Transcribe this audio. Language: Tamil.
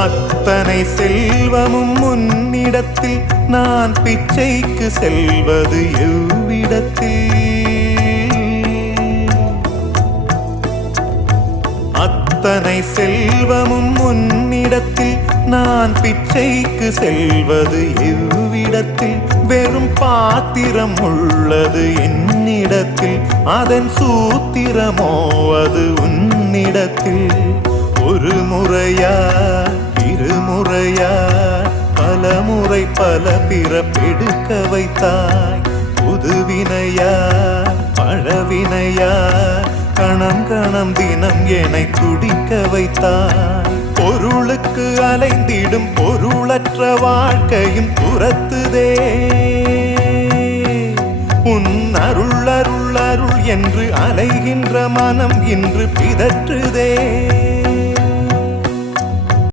அத்தனை செல்வமும் உன்னிடத்தில் நான் பிச்சைக்கு செல்வது எவ்விடத்தில்? அத்தனை செல்வமும் உன்னிடத்தில் நான் பிச்சைக்கு செல்வது எவ்விடத்தில்? வெறும் பாத்திரம் உள்ளது என்னிடத்தில், அதன் சூத்திரமோ அது உன்னிடத்தில். ஒரு முறையா இருமுறையா பல முறை பல பிறப்பெடுக்க வைத்தாய். புதுவினையா பழவினையா கணம் கணம் தினம் என்னை துடிக்க வைத்தாய். பொருளுக்கு அலைந்திடும் பொருளற்ற வாழ்க்கையும் துரத்துதே. உன் அருள் அருள் அருள் என்று அலைகின்ற மனம் இன்று பிதற்றுதே.